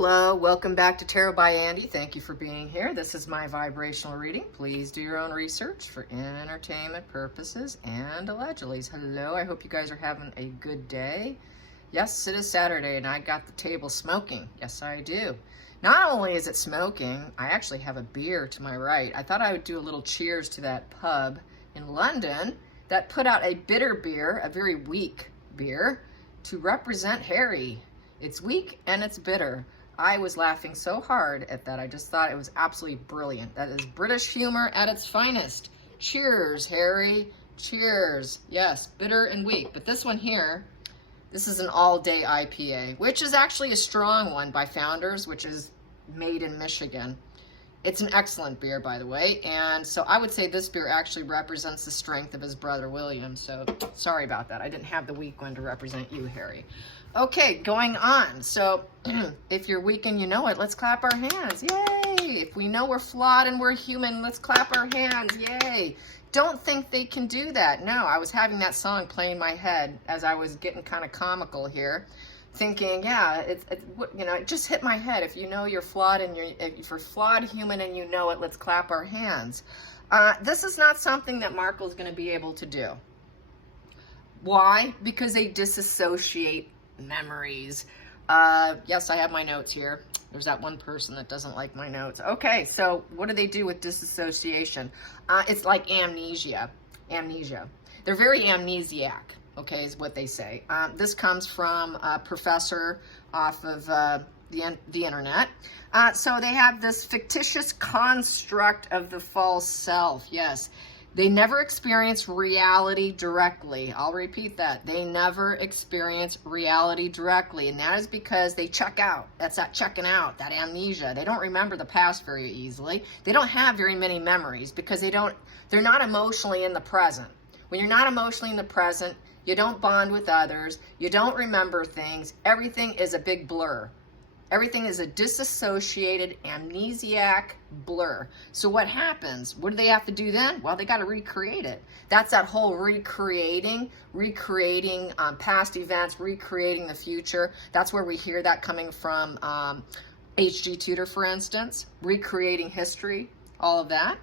Hello, welcome back to Tarot by Andy. Thank you for being here. This is my vibrational reading. Please do your own research for entertainment purposes and allegedly. Hello, I hope you guys are having a good day. Yes, it is Saturday and I got the table smoking. Yes, I do. Not only is it smoking, I actually have a beer to my right. I thought I would do a little cheers to that pub in London that put out a bitter beer, a very weak beer, to represent Harry. It's weak and it's bitter. I was laughing so hard at that. I just thought it was absolutely brilliant. That is British humor at its finest. Cheers, Harry. Cheers. Yes, bitter and weak. But this one here, this is an all-day IPA, which is actually a strong one by Founders, which is made in Michigan. It's an excellent beer, by the way. And so I would say this beer actually represents the strength of his brother, William. So sorry about that. I didn't have the weak one to represent you, Harry. Okay, going on. So if you're weak and you know it, let's clap our hands. Yay! If we know we're flawed and we're human, let's clap our hands. Yay! Don't think they can do that. No, I was having that song play in my head as I was getting kind of comical here, thinking, yeah, it just hit my head. If you know you're flawed and if you're flawed human and you know it, let's clap our hands. This is not something that Markle's going to be able to do. Why? Because they disassociate memories. Yes, I have my notes here. There's that one person that doesn't like my notes. Okay, so what do they do with disassociation? It's like amnesia. They're very amnesiac, okay, is what they say. This comes from a professor off of the internet. So they have this fictitious construct of the false self. Yes. They never experience reality directly. I'll repeat that. They never experience reality directly. And that is because they check out. That's that checking out, that amnesia. They don't remember the past very easily. They don't have very many memories because they're not emotionally in the present. When you're not emotionally in the present, you don't bond with others. You don't remember things. Everything is a big blur. Everything is a disassociated, amnesiac blur. So what happens? What do they have to do then? Well, they got to recreate it. That's that whole recreating past events, recreating the future. That's where we hear that coming from H.G. Tudor, for instance, recreating history, all of that.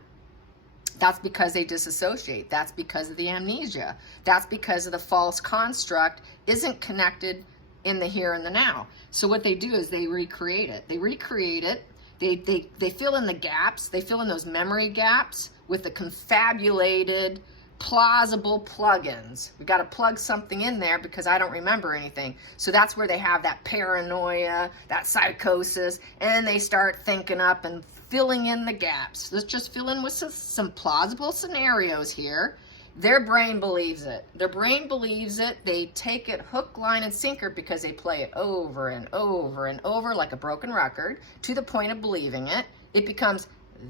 That's because they disassociate. That's because of the amnesia. That's because of the false construct isn't connected in the here and the now. So what they do is they recreate it. They fill in the gaps. They fill in those memory gaps with the confabulated, plausible plugins. We got to plug something in there because I don't remember anything. So that's where they have that paranoia, that psychosis, and they start thinking up and filling in the gaps. Let's just fill in with some plausible scenarios here. Their brain believes it. Their brain believes it. They take it hook, line, and sinker because they play it over and over and over like a broken record to the point of believing it. It becomes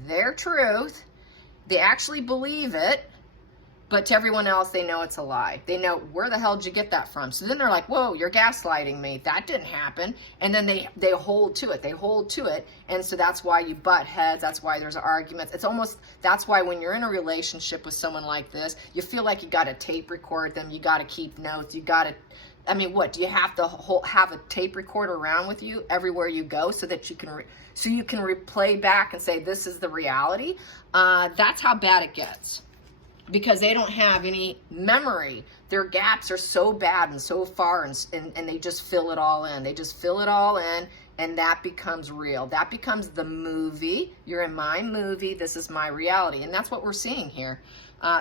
their truth. They actually believe it, but to everyone else, they know it's a lie. They know, where the hell did you get that from? So then they're like, whoa, you're gaslighting me. That didn't happen. And then they hold to it. They hold to it. And so that's why you butt heads. That's why there's arguments. That's why when you're in a relationship with someone like this, you feel like you got to tape record them. You got to keep notes. You got to, what, do you have to have a tape recorder around with you everywhere you go so that you can replay back and say, this is the reality? That's how bad it gets. Because they don't have any memory. Their gaps are so bad and so far, and they just fill it all in. They just fill it all in, and that becomes real. That becomes the movie. You're in my movie. This is my reality. And that's what we're seeing here.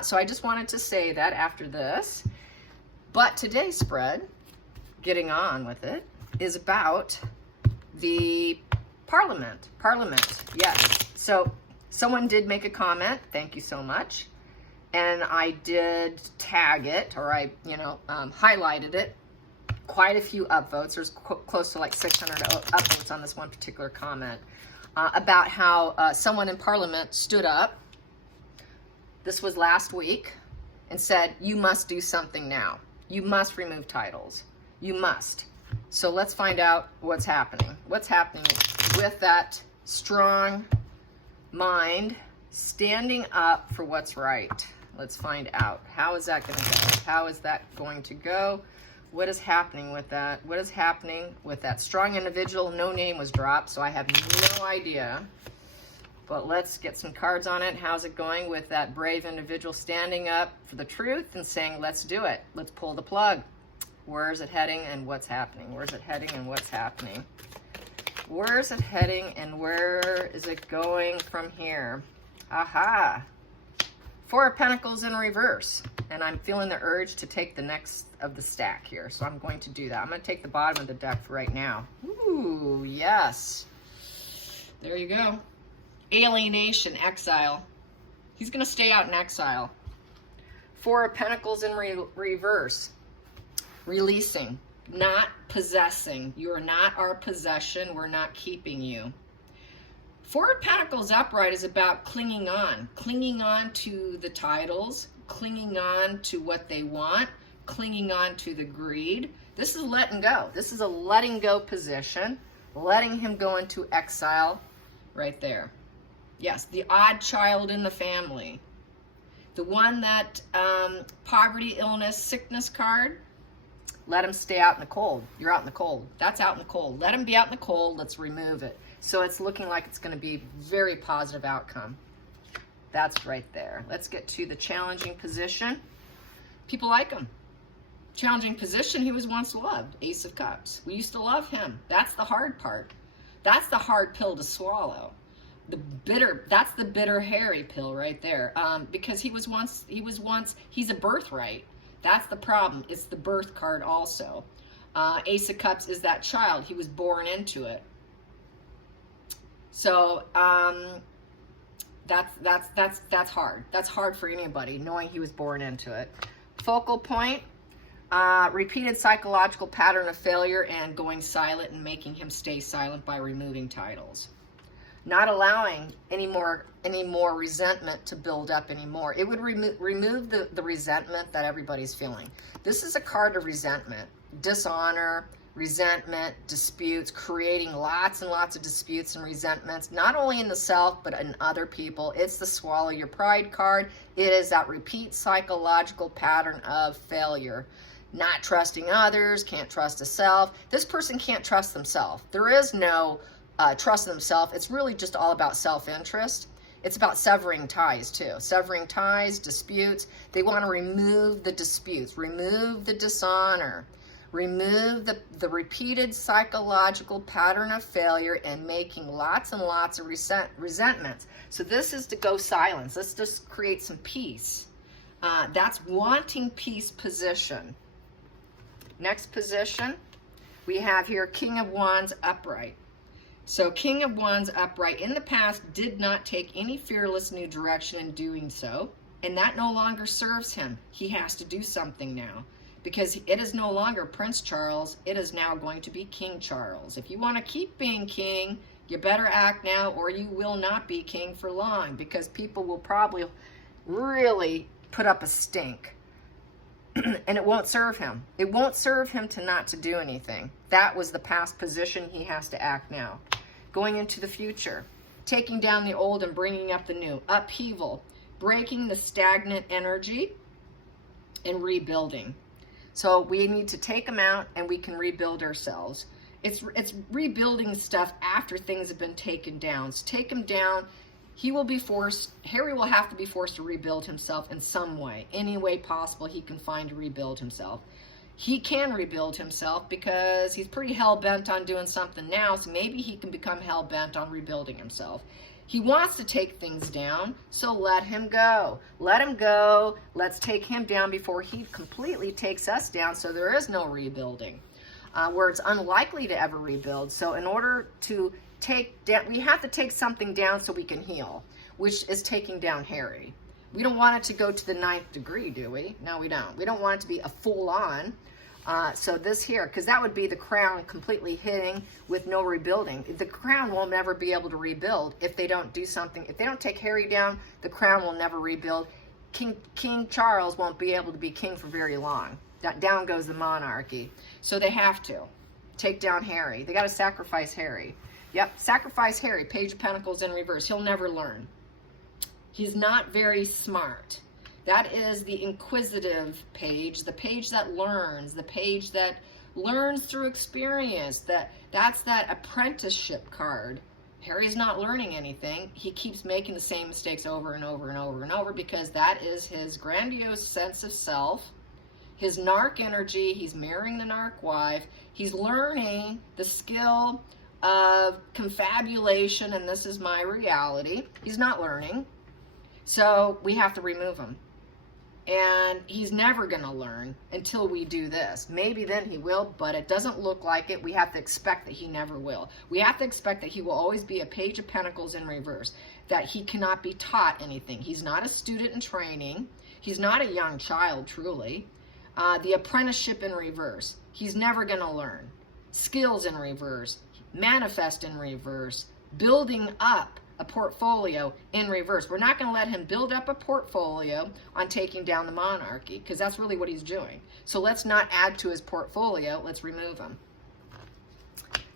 So I just wanted to say that after this. But today's spread, getting on with it, is about the Parliament. Yes. So someone did make a comment. Thank you so much. And I did tag it, or I, highlighted it. Quite a few upvotes. There's close to like 600 upvotes on this one particular comment about how someone in Parliament stood up. This was last week, and said, you must do something now. You must remove titles. You must. So let's find out what's happening. What's happening with that strong mind standing up for what's right. Let's find out. How is that going to go? How is that going to go What is happening with that? What is happening with that? Strong individual, no name was dropped, so I have no idea. But let's get some cards on it. How's it going with that brave individual standing up for the truth and saying, let's do it. Let's pull the plug. Where is it heading and what's happening? Where's it heading and what's happening? Where is it heading and where is it going from here? Aha. Four of Pentacles in reverse. And I'm feeling the urge to take the next of the stack here. So I'm going to do that. I'm going to take the bottom of the deck for right now. Ooh, yes. There you go. Alienation, exile. He's going to stay out in exile. Four of Pentacles in reverse. Releasing. Not possessing. You are not our possession. We're not keeping you. Four of Pentacles upright is about clinging on to the titles, clinging on to what they want, clinging on to the greed. This is letting go. This is a letting go position, letting him go into exile right there. Yes, the odd child in the family. The one that poverty, illness, sickness card, let him stay out in the cold. You're out in the cold. That's out in the cold. Let him be out in the cold. Let's remove it. So it's looking like it's going to be very positive outcome. That's right there. Let's get to the challenging position. People like him. Challenging position, he was once loved. Ace of Cups. We used to love him. That's the hard part. That's the hard pill to swallow. That's the bitter hairy pill right there. Because he's a birthright. That's the problem. It's the birth card also. Ace of Cups is that child. He was born into it. So that's hard. That's hard for anybody, knowing he was born into it. Focal point, repeated psychological pattern of failure and going silent and making him stay silent by removing titles. Not allowing any more resentment to build up anymore. It would remove the resentment that everybody's feeling. This is a card of resentment, dishonor, resentment, disputes, creating lots and lots of disputes and resentments, not only in the self, but in other people. It's the swallow your pride card. It is that repeat psychological pattern of failure. Not trusting others, can't trust a self. This person can't trust themselves. There is no trust in themselves. It's really just all about self-interest. It's about severing ties too. Severing ties, disputes. They want to remove the disputes, remove the dishonor, remove the repeated psychological pattern of failure and making lots and lots of resentments. So this is to go silence. Let's just create some peace. That's wanting peace position. Next position, we have here King of Wands upright. So King of Wands upright in the past did not take any fearless new direction in doing so, and that no longer serves him. He has to do something now, because it is no longer Prince Charles. It is now going to be King Charles. If you want to keep being king, you better act now, or you will not be king for long, because people will probably really put up a stink. And it won't serve him. It won't serve him to do anything. That was the past position. He has to act now. Going into the future, taking down the old and bringing up the new. Upheaval, breaking the stagnant energy and rebuilding. So we need to take them out and we can rebuild ourselves. It's rebuilding stuff after things have been taken down. So take them down. Harry will have to be forced to rebuild himself in some way. Any way possible he can find to rebuild himself. He can rebuild himself because he's pretty hell-bent on doing something now, so maybe he can become hell-bent on rebuilding himself. He wants to take things down, so let him go. Let him go. Let's take him down before he completely takes us down, so there is no rebuilding, where it's unlikely to ever rebuild. So in order to we have to take something down so we can heal, which is taking down Harry. We don't want it to go to the 9th degree, do we? No, we don't. We don't want it to be a full-on. So this here, because that would be the crown completely hitting with no rebuilding. The crown will never be able to rebuild if they don't do something. If they don't take Harry down, the crown will never rebuild. King Charles won't be able to be king for very long. Down goes the monarchy. So they have to take down Harry. They got to sacrifice Harry. Yep, sacrifice Harry. Page of Pentacles in reverse. He'll never learn. He's not very smart. That is the inquisitive page, the page that learns, the page that learns through experience. That's that apprenticeship card. Harry's not learning anything. He keeps making the same mistakes over and over and over and over because that is his grandiose sense of self, his narc energy. He's marrying the narc wife. He's learning the skill of confabulation, and this is my reality. He's not learning. So we have to remove him. And he's never going to learn until we do this. Maybe then he will, but it doesn't look like it. We have to expect that he never will. We have to expect that he will always be a Page of Pentacles in reverse, that he cannot be taught anything. He's not a student in training. He's not a young child, truly. The apprenticeship in reverse. He's never going to learn. Skills in reverse. Manifest in reverse. Building up a portfolio in reverse. We're not going to let him build up a portfolio on taking down the monarchy, because that's really what he's doing. So let's not add to his portfolio. Let's remove him.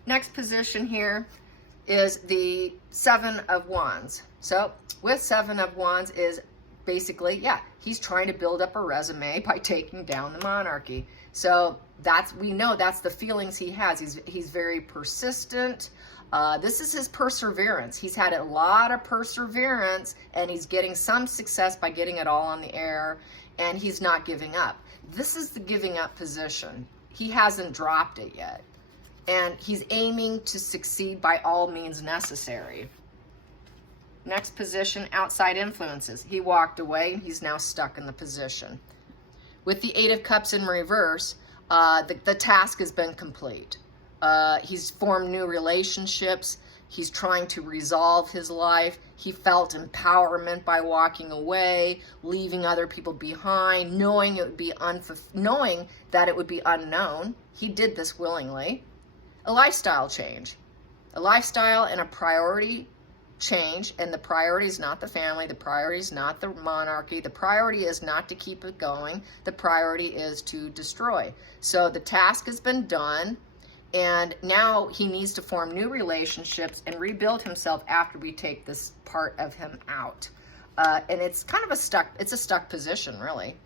Next position here is the Seven of Wands. So with Seven of Wands is basically, yeah, he's trying to build up a resume by taking down the monarchy. So we know that's the feelings he has. He's very persistent. This is his perseverance. He's had a lot of perseverance, and he's getting some success by getting it all on the air, and he's not giving up. This is the giving up position. He hasn't dropped it yet, and he's aiming to succeed by all means necessary. Next position, outside influences. He walked away, and he's now stuck in the position. With the Eight of Cups in reverse, the task has been complete. He's formed new relationships. He's trying to resolve his life. He felt empowerment by walking away, leaving other people behind, knowing that it would be unknown. He did this willingly. A lifestyle change. A lifestyle and a priority change, and the priority is not the family, the priority is not the monarchy, the priority is not to keep it going, the priority is to destroy. So the task has been done, and now he needs to form new relationships and rebuild himself after we take this part of him out. And it's kind of a stuck position, really.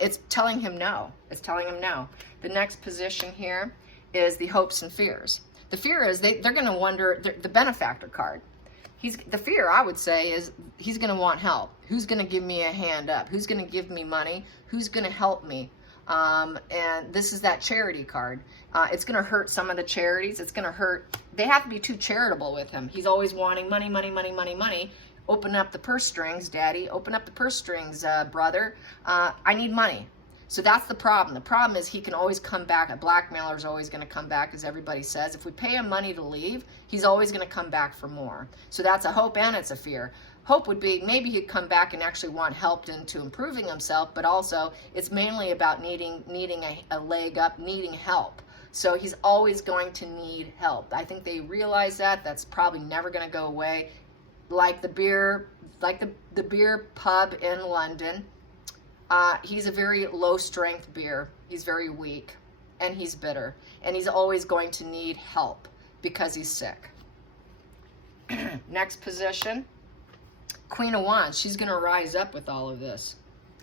It's telling him no. It's telling him no. The next position here is the hopes and fears. The fear is they're going to wonder, the benefactor card. The fear, I would say, is he's going to want help. Who's going to give me a hand up? Who's going to give me money? Who's going to help me? And this is that charity card. It's going to hurt some of the charities. It's going to hurt. They have to be too charitable with him. He's always wanting money, money, money, money, money. Open up the purse strings, Daddy. Open up the purse strings, brother. I need money. So that's the problem. The problem is he can always come back. A blackmailer is always going to come back, as everybody says. If we pay him money to leave, he's always going to come back for more. So that's a hope and it's a fear. Hope would be maybe he'd come back and actually want help into improving himself, but also it's mainly about needing a leg up, needing help. So he's always going to need help. I think they realize that. That's probably never going to go away. Like the beer pub in London. He's a very low strength beer. He's very weak and he's bitter, and he's always going to need help because he's sick. Next position, Queen of Wands. She's going to rise up with all of this.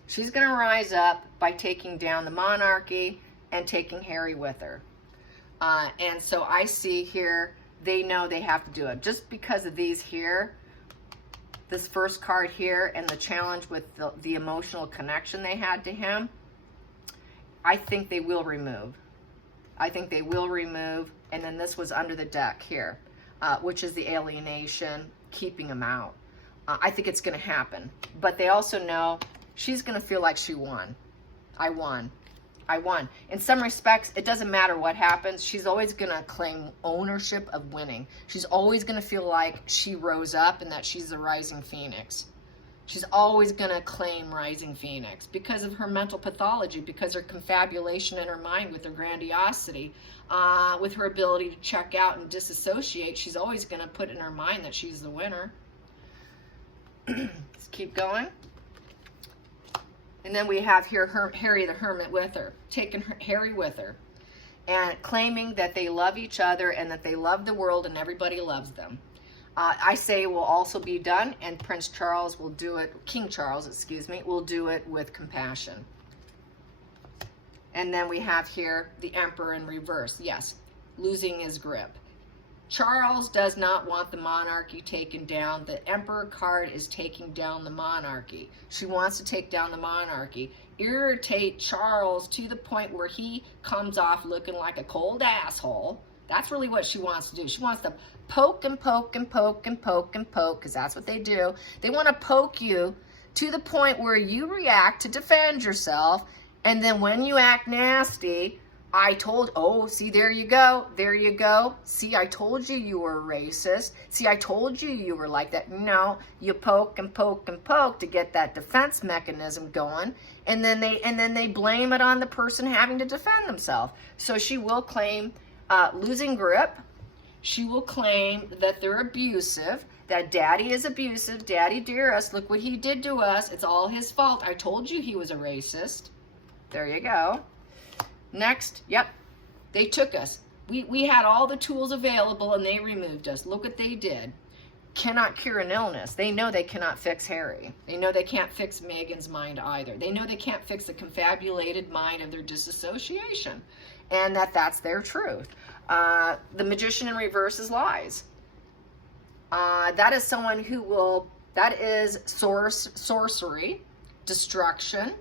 She's going to rise up by taking down the monarchy and taking Harry with her. And so I see here, they know they have to do it. Just because of these here, this first card here and the challenge with the emotional connection they had to him, I think they will remove. I think they will remove. And then this was under the deck here, which is the alienation, keeping him out. I think it's going to happen. But they also know she's going to feel like she won. I won. I won. In some respects, it doesn't matter what happens. She's always going to claim ownership of winning. She's always going to feel like she rose up and that she's the rising phoenix. She's always going to claim rising phoenix because of her mental pathology, because her confabulation in her mind with her grandiosity, with her ability to check out and disassociate. She's always going to put in her mind that she's the winner. Let's keep going. And then we have here Harry the Hermit with her, taking Harry with her, and claiming that they love each other and that they love the world and everybody loves them. I say will also be done, and Prince Charles will do it, King Charles, excuse me, will do it with compassion. And then we have here the Emperor in reverse. Yes, losing his grip. Charles does not want the monarchy taken down. The Emperor card is taking down the monarchy. She wants to take down the monarchy. Irritate Charles to the point where he comes off looking like a cold asshole. That's really what she wants to do. She wants to poke and poke and poke and poke and poke, because that's what they do. They want to poke you to the point where you react to defend yourself, and then when you act nasty, oh, see, there you go. There you go. See, I told you you were racist. See, I told you you were like that. No, you poke and poke and poke to get that defense mechanism going, and then they blame it on the person having to defend themselves. So she will claim losing grip. She will claim that they're abusive, that daddy is abusive. Daddy, dearest, look what he did to us. It's all his fault. I told you he was a racist. There you go. Next, yep, they took us. We had all the tools available and they removed us. Look what they did. Cannot cure an illness. They know they cannot fix Harry. They know they can't fix Meghan's mind either. They know they can't fix the confabulated mind of their disassociation, and that's their truth. The Magician in reverse is lies. That is someone who will, that is sorcery, destruction,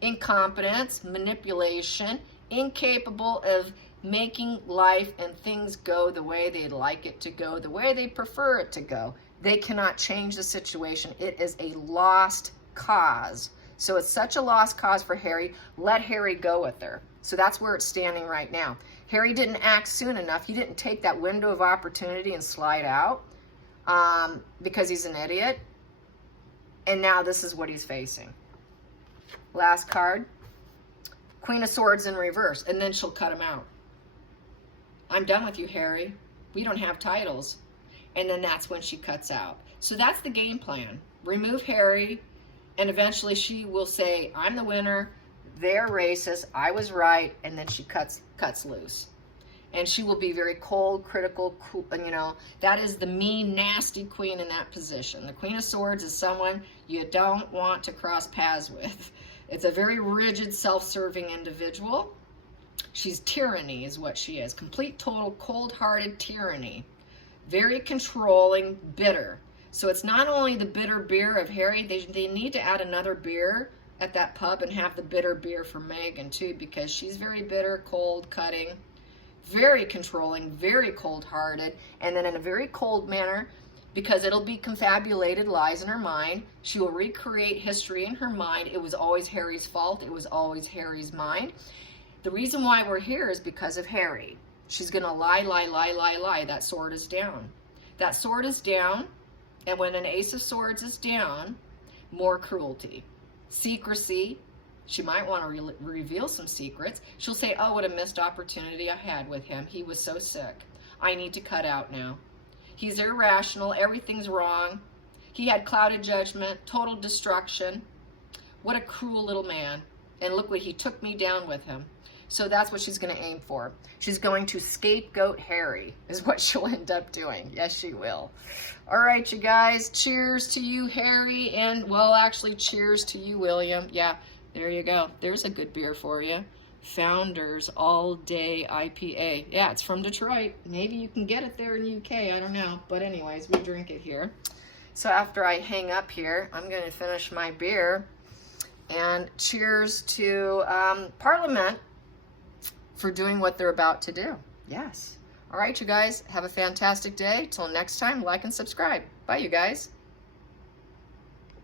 incompetence, manipulation, incapable of making life and things go the way they'd like it to go, the way they prefer it to go. They cannot change the situation. It is a lost cause. So it's such a lost cause for Harry. Let Harry go with her. So that's where it's standing right now. Harry didn't act soon enough. He didn't take that window of opportunity and slide out because he's an idiot. And now this is what he's facing. Last card, Queen of Swords in reverse, and then she'll cut him out. I'm done with you, Harry. We don't have titles. And then that's when she cuts out. So that's the game plan. Remove Harry, and eventually she will say, I'm the winner, they're racist, I was right, and then she cuts loose. And she will be very cold, critical, you know, that is the mean, nasty queen in that position. The Queen of Swords is someone you don't want to cross paths with. It's a very rigid, self-serving individual. She's tyranny is what she is. Complete, total, cold-hearted tyranny. Very controlling, bitter. So it's not only the bitter beer of Harry, they need to add another beer at that pub and have the bitter beer for Meghan too, because she's very bitter, cold, cutting, very controlling, very cold-hearted, and then in a very cold manner, because it'll be confabulated lies in her mind. She will recreate history in her mind. It was always Harry's fault. It was always Harry's mind. The reason why we're here is because of Harry. She's going to lie, lie, lie, lie, lie. That sword is down. That sword is down, and when an Ace of Swords is down, more cruelty. Secrecy. She might want to reveal some secrets. She'll say, oh, what a missed opportunity I had with him. He was so sick. I need to cut out now. He's irrational. Everything's wrong. He had clouded judgment, total destruction. What a cruel little man. And look what he took me down with him. So that's what she's going to aim for. She's going to scapegoat Harry is what she'll end up doing. Yes, she will. All right, you guys. Cheers to you, Harry. And, well, actually, cheers to you, William. Yeah, there you go. There's a good beer for you. Founders All Day IPA. Yeah, it's from Detroit. Maybe you can get it there in the UK. I don't know. But anyways, we drink it here. So after I hang up here, I'm going to finish my beer. And cheers to Parliament for doing what they're about to do. Yes. All right, you guys. Have a fantastic day. Till next time, like and subscribe. Bye, you guys.